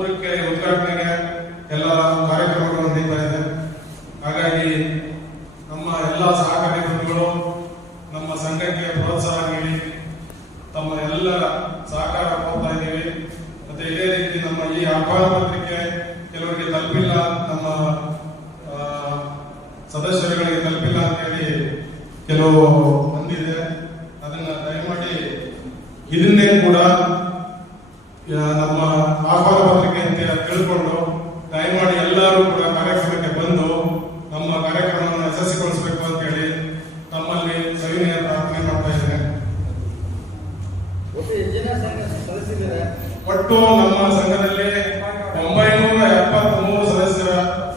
ಮೂರಕ್ಕೆ ಉದ್ಘಾಟನೆಗೆ ಎಲ್ಲ ಕಾರ್ಯಕ್ರಮಗಳು ನಡೀತಾ ಇದೆ. ಹಾಗಾಗಿ ನಮ್ಮ ಎಲ್ಲ ಸಹಕಾರಿ ಬಂಧುಗಳು ನಮ್ಮ ಸಂಘಕ್ಕೆ ಪ್ರೋತ್ಸಾಹ ನೀಡಿ, ತಮ್ಮ ಎಲ್ಲ ಸಹಕಾರ ಕೊಡ್ತಾ ಇದ್ದೀವಿ. ಮತ್ತೆ ಇದೇ ರೀತಿ ನಮ್ಮ ಈ ಆಹ್ವಾನ ಪತ್ರಿಕೆ ಕೆಲವರಿಗೆ ತಲುಪಿಲ್ಲ, ನಮ್ಮ ಸದಸ್ಯರುಗಳಿಗೆ ತಲುಪಿಲ್ಲ ಅಂತ ಹೇಳಿ ಕೆಲವು ಬಂದಿದೆ ಅದನ್ನ ದಯಮಾಡಿ ಇದನ್ನೇ ಕೂಡ ಆ, ನಮ್ಮ ಆಹ್ವಾನ ಪತ್ರಿಕೆ ಅಂತ ತಿಳ್ಕೊಂಡು ದಯಮಾಡಿ ಎಲ್ಲರೂ ಕೂಡ ಕಾರ್ಯಕ್ರಮಕ್ಕೆ ಬಂದು ನಮ್ಮ ಕಾರ್ಯಕ್ರಮವನ್ನು ಯಶಸ್ವಿಗೊಳಿಸಬೇಕು ಅಂತ ಹೇಳಿ ನಮ್ಮಲ್ಲಿ ಸವಿನಯ ಪ್ರಾರ್ಥನೆ ಮಾಡ್ತಾ ಇದ್ದೇನೆ. ಒಟ್ಟು ನಮ್ಮ ಸಂಘದಲ್ಲಿ ಒಂಬೈನೂರ ಎಪ್ಪತ್ತ್ ಮೂರು ಸದಸ್ಯರ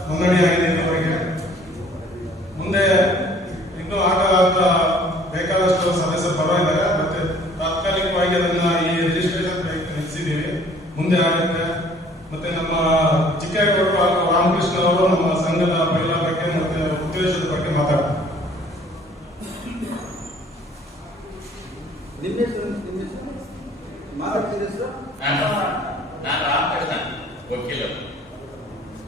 ನೋಂದಣಿಯಾಗಿದೆ ಇದುವರೆಗೆ ಮುಂದೆ ಇನ್ನೂ ಆಗಲಾದ ಬೇಕಾದಷ್ಟು ಸದಸ್ಯರು ಬರೋದಿದ್ದಾರೆ ಮತ್ತೆ ತಾತ್ಕಾಲಿಕವಾಗಿ ಅದನ್ನ ಈ ರಿಜಿಸ್ಟ್ರೇಷನ್ ನಿಲ್ಲಿಸಿದ್ದೀವಿ ಮುಂದೆ ಆಗುತ್ತೆ ಮತ್ತೆ ನಮ್ಮ ಚಿಕ್ಕೇಗೌಡರು ಹಾಗೂ ರಾಮಕೃಷ್ಣ ಅವರು ನಮ್ಮ ಸಂಘದ ಮಹಿಳಾ ಬಗ್ಗೆ ಮತ್ತೆ ಉದ್ದೇಶದ ಬಗ್ಗೆ ಮಾತಾಡ್ತಾರೆ ನಿಮ್ಮ ಹೆಸರು ನಿಮ್ಮ ಹೆಸರು ಮಾತಾಡ್ತಿದ್ದ ಹೆಸರು ನಾನು ನಾನು ರಾಮಕೃಷ್ಣ ವಕೀಲರು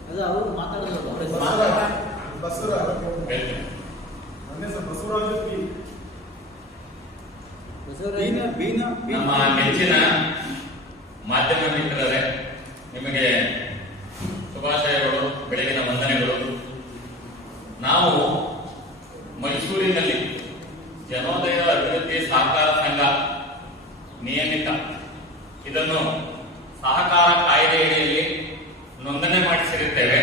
ಅದು ಅವರು ಮಾತಾಡೋದು ಅವ್ರ ಹೆಸರು. ಹೇಳ್ತೀನಿ. ಬಸವರಾಜ ಹೆಸರು ಬೀನ ಏನು? ಬೀನ ನಮ್ಮ ನೆಚ್ಚಿನ ಮಾಧ್ಯಮ ಮಿತ್ರರೇ ನಿಮಗೆ ಶುಭಾಶಯಗಳು ಬೆಳಗಿನ ವಂದನೆಗಳು ನಾವು ಮೈಸೂರಿನಲ್ಲಿ ಜನೋದಯ ಅಭಿವೃದ್ಧಿ ಸಹಕಾರ ಸಂಘ ನಿಯಮಿತ ಇದನ್ನು ಸಹಕಾರ ಕಾಯ್ದೆಯಡಿಯಲ್ಲಿ ನೋಂದಣಿ ಮಾಡಿಸಿರುತ್ತೇವೆ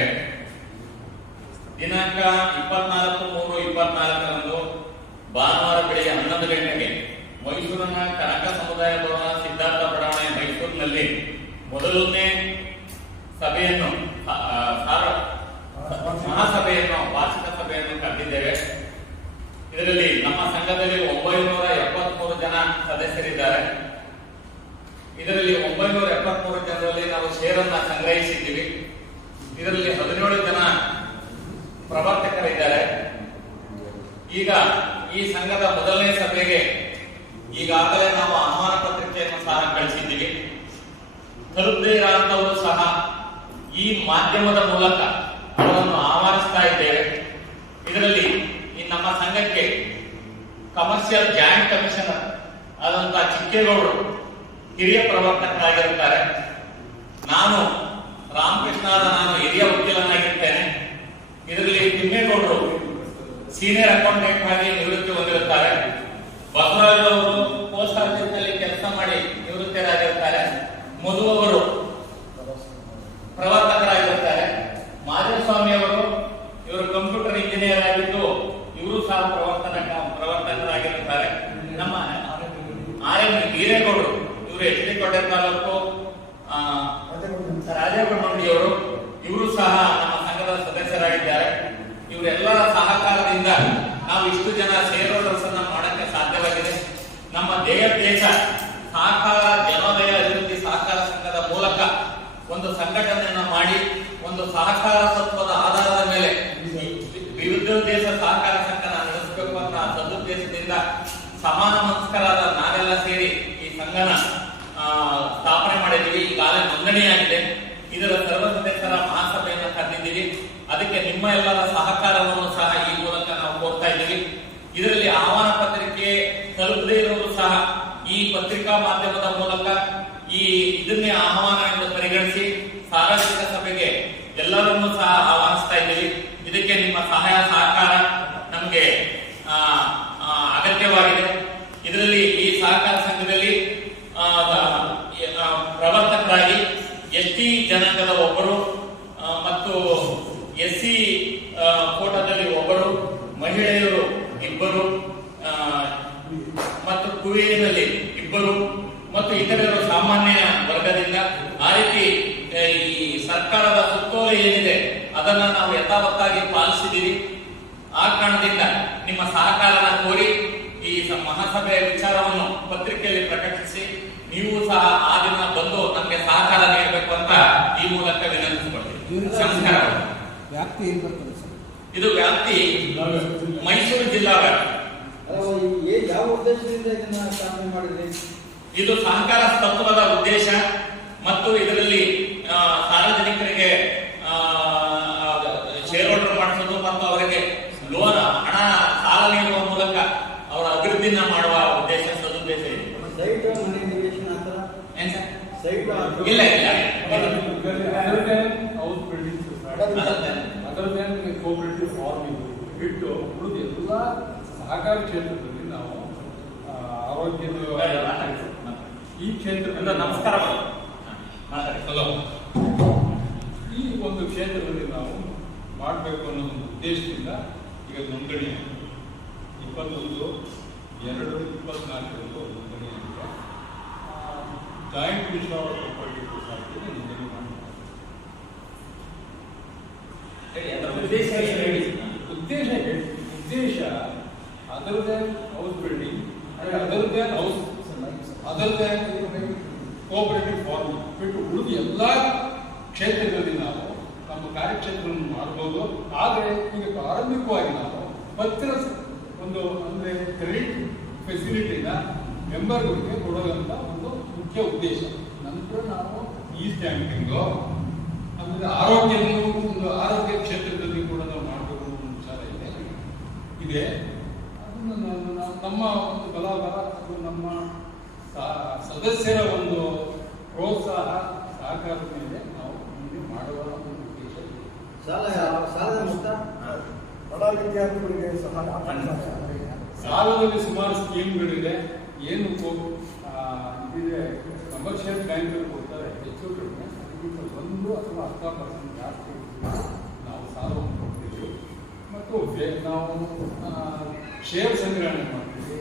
ದಿನಾಂಕ ಇಪ್ಪತ್ನಾಲ್ಕು ಮೂರು ಇಪ್ಪತ್ನಾಲ್ಕರಂದು ಭಾನುವಾರ ಬೆಳಿಗ್ಗೆ ಹನ್ನೊಂದು ಗಂಟೆಗೆ ಮೈಸೂರಿನ ಕನಕ ಸಮುದಾಯ ಭವನ ಸಿದ್ಧಾರ್ಥ ಬಡಾವಣೆ ಮೈಸೂರಿನಲ್ಲಿ ಮೊದಲನೇ ಸಭೆಯನ್ನು ಮಹಾಸಭೆಯನ್ನು, ವಾರ್ಷಿಕ ಸಭೆಯನ್ನು ಕರೆದಿದ್ದೇವೆ. ಇದರಲ್ಲಿ ನಮ್ಮ ಸಂಘದಲ್ಲಿ ಒಂಬೈನೂರ ಎಪ್ಪತ್ಮೂರು ಜನ ಸದಸ್ಯರಿದ್ದಾರೆ. ಇದರಲ್ಲಿ ಒಂಬೈನೂರ ಎಪ್ಪತ್ಮೂರು ಜನರಲ್ಲಿ ನಾವು ಷೇರನ್ನ ಸಂಗ್ರಹಿಸಿದ್ದೀವಿ. ಇದರಲ್ಲಿ ಹದಿನೇಳು ಜನ ಪ್ರವರ್ತಕರಿದ್ದಾರೆ. ಈಗ ಈ ಸಂಘದ ಮೊದಲನೇ ಸಭೆಗೆ ಈಗಾಗಲೇ ನಾವು ಆಹ್ವಾನ ಪತ್ರಿಕೆಯನ್ನು ಸಹ ಕಳಿಸಿದ್ದೀವಿ. ತಲುಪದೇ ಇರುವಂತವರು ಸಹ ಈ ಮಾಧ್ಯಮದ ಮೂಲಕ ಅವರನ್ನು ಆಹ್ವಾನಿಸ್ತಾ ಇದ್ದೇವೆ. ಇದರಲ್ಲಿ ಈ ನಮ್ಮ ಸಂಘಕ್ಕೆ ಕಮರ್ಷಿಯಲ್ ಜಾಯಿಂಟ್ ಕಮಿಷನರ್ ಆದಂತಹ ಚಿಕ್ಕೇಗೌಡರು ಹಿರಿಯ ಪ್ರವರ್ತಕರಾಗಿರುತ್ತಾರೆ. ನಾನು ರಾಮಕೃಷ್ಣ ನಾನು ಹಿರಿಯ ವಕೀಲನಾಗಿರ್ತೇನೆ ಇದರಲ್ಲಿ ತಿಮ್ಮೇಗೌಡರು ಸೀನಿಯರ್ ಅಕೌಂಟೆಂಟ್ ಆಗಿ ನಿವೃತ್ತಿ ಹೊಂದಿರುತ್ತಾರೆ. ಬಸವರಾಜ್ ಅವರು ಪೋಸ್ಟ್ ಆಫೀಸ್ನಲ್ಲಿ ಕೆಲಸ ಮಾಡಿ ನಿವೃತ್ತರಾಗಿರುತ್ತಾರೆ. ಮಧು ಅವರು ಪ್ರವರ್ತಕರಾಗಿರುತ್ತಾರೆ. ಮಾಧುಸ್ವಾಮಿ ಅವರು ಇವರು ಕಂಪ್ಯೂಟರ್ ಇಂಜಿನಿಯರ್ ಆಗಿದ್ದು ಇವರು ಸಹ ಪ್ರವರ್ತನ ಪ್ರವರ್ತಕರಾಗಿರುತ್ತಾರೆ. ನಮ್ಮ ಆರ್ ಎಂ ಇವರು ಎಚ್ ಡಿ ಕೋಟೆ ತಾಲೂಕು ರಾಜೇಗೌಡ ಮಂಡಿಯವರು ಇವರು ಸಹ ನಮ್ಮ ಸಂಘದ ಸದಸ್ಯರಾಗಿದ್ದಾರೆ. ಇವರೆಲ್ಲರ ಸಹಕಾರದಿಂದ ನಾವು ಇಷ್ಟು ಜನ ಸೇರೋದನ್ನ ಮಾಡಕ್ಕೆ ಸಾಧ್ಯವಾಗಿದೆ. ನಮ್ಮ ದೇಹ ದೇಶ ಸಹಕಾರ, ಜನೋದಯ ಅಭಿವೃದ್ಧಿ ಸಹಕಾರ ಸಂಘದ ಮೂಲಕ ಒಂದು ಸಂಘಟನೆಯನ್ನ ಮಾಡಿ, ಒಂದು ಸಹಕಾರ ತತ್ವದ ಆಧಾರದ ಮೇಲೆ ವಿವಿಧ ವಿರುದ್ಧೋದ್ದೇಶ ಸಹಕಾರ ಸಂಘನ ನಡೆಸಬೇಕು ಅಂತ ಸದುದ್ದೇಶದಿಂದ ಸಮಾನ ಮನಸ್ಕರಾದ ನಾವೆಲ್ಲ ಸೇರಿ ಈ ಸಂಘನ ಸ್ಥಾಪನೆ ಮಾಡಿದ್ದೀವಿ. ಈಗಾಗಲೇ ನೋಂದಣಿಯಾಗಿದೆ. ಇದರ ಸರ್ವ ಸದಸ್ಯರ ಮಹಾಸಭೆಯನ್ನು ಕರೆದಿದ್ದೀವಿ. ಅದಕ್ಕೆ ನಿಮ್ಮ ಎಲ್ಲರ ಸಹಕಾರವನ್ನು ಸಹ ಈ ಮೂಲಕ ನಾವು ಕೋರ್ತಾ ಇದ್ದೀವಿ. ಇದರಲ್ಲಿ ಆಹ್ವಾನ ಪತ್ರಿಕೆ ತಲುಪದೇ ಇರೋರು ಸಹ ಈ ಪತ್ರಿಕಾ ಮಾಧ್ಯಮದ ಮೂಲಕ ಈ ಇದನ್ನೇ ಆಹ್ವಾನ ಎಂದು ಪರಿಗಣಿಸಿ ಸಾರ್ವಜನಿಕ ಸಭೆಗೆ ಎಲ್ಲರನ್ನೂ ಸಹ ಆಹ್ವಾನಿಸ್ತಾ ಇದ್ದೀವಿ. ಇದಕ್ಕೆ ನಿಮ್ಮ ಸಹಾಯ ಸಹಕಾರ ನಮಗೆ ಅಗತ್ಯವಾಗಿದೆ ಇದರಲ್ಲಿ ಈ ಸಹಕಾರ ಸಂಘದಲ್ಲಿ ಆ, ಆ, ಪ್ರವರ್ತಕರಾಗಿ ಎಸ್ ಟಿ ಟಿ ಜನಾಂಗದ ಒಬ್ಬರು ಆ, ಮತ್ತು ಎಸ್ ಸಿ ಕೋಟಾದಲ್ಲಿ ಒಬ್ಬರು ಮಹಿಳೆಯರು ಇಬ್ಬರು ಮತ್ತು ಕುವೇರಿನಲ್ಲಿ ಇಬ್ಬರು ಮತ್ತು ಇತರರು ಸಾಮಾನ್ಯ ವರ್ಗದಿಂದ. ಆ ರೀತಿ ಈ ಸರ್ಕಾರದ ಸುತ್ತೋಲೆ ಏನಿದೆ, ಅದನ್ನ ನಾವು ಯಥಾವತ್ತಾಗಿ ಪಾಲಿಸಿದ್ದೀವಿ. ಆ ಕಾರಣದಿಂದ ನಿಮ್ಮ ಸಹಕಾರನ ಕೋರಿ ಈ ಮಹಾಸಭೆಯ ವಿಚಾರವನ್ನು ಪತ್ರಿಕೆಯಲ್ಲಿ ಪ್ರಕಟಿಸಿ, ನೀವು ಸಹ ಆ ದಿನ ಬಂದು ನಮಗೆ ಸಹಕಾರ ನೀಡಬೇಕು ಅಂತ ಈ ಮೂಲಕ ವಿನಂತಿಸಿಕೊಳ್ತೀವಿ ನಮಸ್ಕಾರಗಳು ವ್ಯಾಪ್ತಿ ಏನು ಬರ್ತದೆ ಸರ್ ಇದು ವ್ಯಾಪ್ತಿ ಮೈಸೂರು ಜಿಲ್ಲಾ ಯಾವ ಉದ್ದೇಶದಿಂದ ಇದನ್ನ ಸ್ಥಾಪನೆ ಮಾಡಿದ್ರಿ? ಇದು ಸಹಕಾರ ತತ್ವದ ಉದ್ದೇಶ ಮತ್ತು ಇದರಲ್ಲಿ ಆ, ಸಾರ್ವಜನಿಕರಿಗೆ ಶೇರ್ ಹೋಲ್ಡರ್ ಮಾಡಿಸೋದು ಮತ್ತು ಅವರಿಗೆ ಲೋನ್ ಹಣ ಸಾಲ ನೀಡುವ ಮೂಲಕ ಅವರ ಅಭಿವೃದ್ಧಿನ ಮಾಡುವ ಉದ್ದೇಶ ಸದುದ್ದೇಶ ಇಲ್ಲ ಇಲ್ಲ. Other ಮೇಲೆ ನಿಮಗೆ ಕೋಪರೇಟಿವ್ ಫಾರ್ಮ್ ಇದು ಬಿಟ್ಟು ಉಳಿದ ಎಲ್ಲ ಸಹಕಾರ ಕ್ಷೇತ್ರದಲ್ಲಿ ನಾವು ಆರೋಗ್ಯದ ಈ ಕ್ಷೇತ್ರ ಒಂದು ನಮಸ್ಕಾರ ಹಲೋ. ಈ ಒಂದು ಕ್ಷೇತ್ರದಲ್ಲಿ ನಾವು ಮಾಡಬೇಕು ಅನ್ನೋ ಒಂದು ಉದ್ದೇಶದಿಂದ ಈಗ ನೋಂದಣಿ. ಇಪ್ಪತ್ತೊಂದು ಎರಡು ಇಪ್ಪತ್ನಾಲ್ಕರಂದು ನೋಂದಣಿ ಆಗಿದೆ ಜಾಯಿಂಟ್ ಇನ್ಶೂರೆನ್ಸ್ ಪ್ರಾಪರ್ಟಿ ಸೊಸೈಟಿಗೆ ನೋಂದಣಿ ಮಾಡಿದ್ದಾರೆ ಹೇಳಿ, ಅದರ ಉದ್ದೇಶ. ಉದ್ದೇಶ ಉದ್ದೇಶ other than house building other than house other than cooperative farm ಬಿಟ್ಟು ಉಳಿದ ಎಲ್ಲ ಕ್ಷೇತ್ರಗಳಲ್ಲಿ ನಾವು ನಮ್ಮ ಕಾರ್ಯಕ್ಷೇತ್ರವನ್ನು ಮಾಡಬಹುದು ಆದರೆ ಈಗ ಪ್ರಾರಂಭಿಕವಾಗಿ ನಾವು ಪತ್ರ ಒಂದು ಅಂದ್ರೆ ಕ್ರೆಡಿಟ್ ಫೆಸಿಲಿಟಿನ ಮೆಂಬರ್ಗಳಿಗೆ ಕೊಡೋದಂತ ಒಂದು ಮುಖ್ಯ ಉದ್ದೇಶ ನಂತರ ನಾವು ಈ ಸ್ಟ್ಯಾಂಪಿಂಗು ಆಮೇಲೆ ಆರೋಗ್ಯದಲ್ಲಿ ಒಂದು ಆರೋಗ್ಯ ಕ್ಷೇತ್ರದಲ್ಲಿ ಕೂಡ ನಾವು ಮಾಡಬೇಕು ಅನ್ನೋ ವಿಚಾರ ಇದೆ. ಇದೆ. ಅದನ್ನು ನಾವು- ನಮ್ಮ ಒಂದು ಬಲಾಬಲ ಅದು ನಮ್ಮ ಸದಸ್ಯರ ಒಂದು ಪ್ರೋತ್ಸಾಹ ಸಹಕಾರದ ಮೇಲೆ ನಾವು ಮುಂದೆ ಮಾಡುವ ಒಂದು ಉದ್ದೇಶ ಇದೆ. ಸಾಲ ಸಾಲದ ಮೊತ್ತ ಬಡ ವಿದ್ಯಾರ್ಥಿಗಳಿಗೆ ಸಹಾಯ ಸಾಲದಲ್ಲಿ ಸುಮಾರು ಸ್ಕೀಮ್ಗಳಿದೆ. ಏನು ಇದಿದೆ ಕಮರ್ಷಿಯಲ್ ಬ್ಯಾಂಕ್ ಒಂದು ಅಥವಾ ಹತ್ತು ಪರ್ಸೆಂಟ್ ಜಾಸ್ತಿ ನಾವು ಸಾಲವನ್ನು ಕೊಡ್ತೀವಿ ಮತ್ತು ನಾವು ಶೇರ್ ಸಂಗ್ರಹಣೆ ಮಾಡ್ತೀವಿ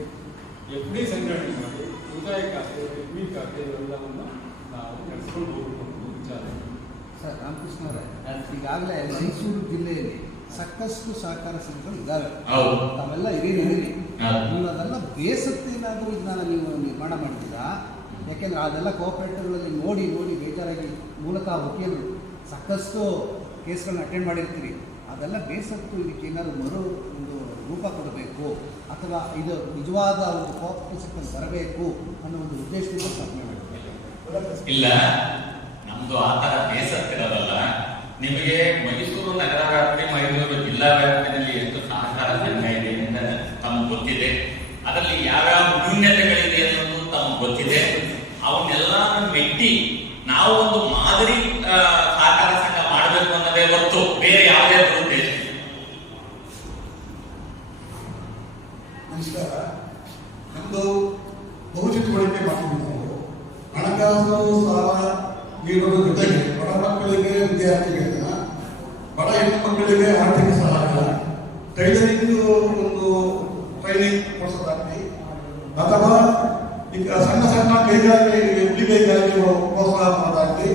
ಎಫ್ ಡಿ ಸಂಗ್ರಹಣೆ ಮಾಡಿ ಉಳಿತಾಯ ಖಾತೆ ಎಫ್ ಬಿ ಖಾತೆ ಇವೆಲ್ಲವನ್ನು ನಾವು ನಡೆಸ್ಕೊಂಡು ಹೋಗಬೇಕು ವಿಚಾರ ಸರ್ ರಾಮಕೃಷ್ಣ ಅವರೇ ಈಗಾಗಲೇ ಮೈಸೂರು ಜಿಲ್ಲೆಯಲ್ಲಿ ಸಾಕಷ್ಟು ಸಹಕಾರ ಸಂಘಗಳು ಇದ್ದಾವೆ. ತಾವೆಲ್ಲ ಹಿರಿಯರಿದ್ದೀರಿ ಹೌದು. ನೀವು ಅದೆಲ್ಲ ಬೇಸತ್ತು ಏನಾದರೂ ಇದನ್ನ ನೀವು ನಿರ್ಮಾಣ ಮಾಡಿದ್ದೀರಾ ಯಾಕೆಂದ್ರೆ ಅದೆಲ್ಲ ಕೋಆಪರೇಟಿವ್ಗಳಲ್ಲಿ ನೋಡಿ ನೋಡಿ ಬೇಜಾರಾಗಿ ಮೂಲತಃ ವಕೀಲರು ಸಾಕಷ್ಟು ಕೇಸ್ಗಳನ್ನ ಅಟೆಂಡ್ ಮಾಡಿರ್ತೀರಿ. ಅದೆಲ್ಲ ಬೇಸತ್ತು ಇದಕ್ಕೆ ಏನಾದ್ರು ಮರು ಒಂದು ರೂಪ ಕೊಡಬೇಕು ಅಥವಾ ಇದು ನಿಜವಾದ ಒಂದು ಕೋಆಪರೇಷನ್ ಬರಬೇಕು ಅನ್ನೋ ಒಂದು ಉದ್ದೇಶದಿಂದ ಸ್ಥಾಪನೆ ಇಲ್ಲ, ನಮ್ದು ಆ ತರ ಬೇಸತ್ತಿರೋದಲ್ಲ ನಿಮಗೆ ಮೈಸೂರು ನಗರ ವ್ಯಾಪ್ತಿ ಮೈಸೂರು ಜಿಲ್ಲಾ ವ್ಯಾಪ್ತಿಯಲ್ಲಿ ಎಷ್ಟು ಸಹಕಾರ ಸಂಘ ಇದೆ ಅಂತ ತಮಗೆ ಗೊತ್ತಿದೆ. ಅದರಲ್ಲಿ ಯಾವ್ಯಾವ ನ್ಯೂನ್ಯತೆಗಳಿದೆ ಅನ್ನೋದು ತಮಗೆ ಗೊತ್ತಿದೆ ಅವನ್ನೆಲ್ಲ ಮೆಟ್ಟಿ ನಾವು ಒಂದು ಮಾದರಿ ಸಹಕಾರ ಸಂಘ ಮಾಡಬೇಕು ಅನ್ನೋದೇ ಹೊರತು ಬೇರೆ ಯಾವುದೇ ಉದ್ದೇಶ. ನಮಸ್ಕಾರ. ನಮ್ದು ಬಹುಚಟುವಟಿಕೆ ಮಾಡ್ತೀವಿ ನಾವು. ಹಣಕಾಸು, ಸಾಲ ನೀಡುವ ಜೊತೆಗೆ ಬಡ ಮಕ್ಕಳಿಗೆ ವಿದ್ಯಾರ್ಥಿಗಳಿಂದ ಬಡ ಹೆಣ್ಣು ಮಕ್ಕಳಿಗೆ ಆರ್ಥಿಕ ಸಹಾಯ ಟೈಲರಿಂಗ್ ಒಂದು ಟ್ರೈನಿಂಗ್ ಕೊಡಿಸೋದಾಗ್ಲಿ, ಅಥವಾ ಈಗ ಸಣ್ಣ ಸಣ್ಣ ಕೈಗಾರಿಕೆ ಎಲ್ಲಿ ಕೈಗಾರಿಕೆಗಳು ಪ್ರೋತ್ಸಾಹ ಮಾಡೋದಾಗ್ಲಿ,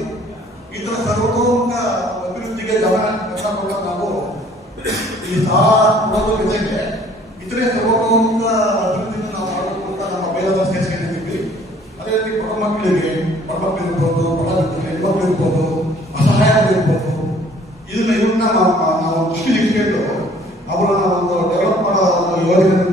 ಈ ಸರ್ವತೋಮುಖ ಅಭಿವೃದ್ಧಿಗೆ ಗಮನ ಗಮನ ಕೊಡೋದು ನಾವು. ಈ ಸಾಲ ಕೊಡೋದ್ರ ಜೊತೆಗೆ ಇತರೆ ಸರ್ವತೋಮುಖ ಅಭಿವೃದ್ಧಿಯನ್ನು ನಾವು ಮಾಡಬೇಕು ಅಂತ ನಮ್ಮ ಬೇಲದ ಸೇರಿಸ್ಕೊಂಡಿದ್ದೀವಿ ಅದೇ ರೀತಿ ಬಡ ಮಕ್ಕಳಿಗೆ ಬಡ ಮಕ್ಕಳು ಇರ್ಬೋದು ಬಡ ಹೆಣ್ಮಕ್ಳು ಇರ್ಬೋದು ಅಸಹಾಯಕರು ಇರ್ಬೋದು ಇದನ್ನ ಇವನ್ನ ನಾವು ನಾವು ದೃಷ್ಟಿ ಇಟ್ಕೊಂಡು ಅವರನ್ನ ಒಂದು ಡೆವಲಪ್ ಮಾಡೋ ಯೋಜನೆ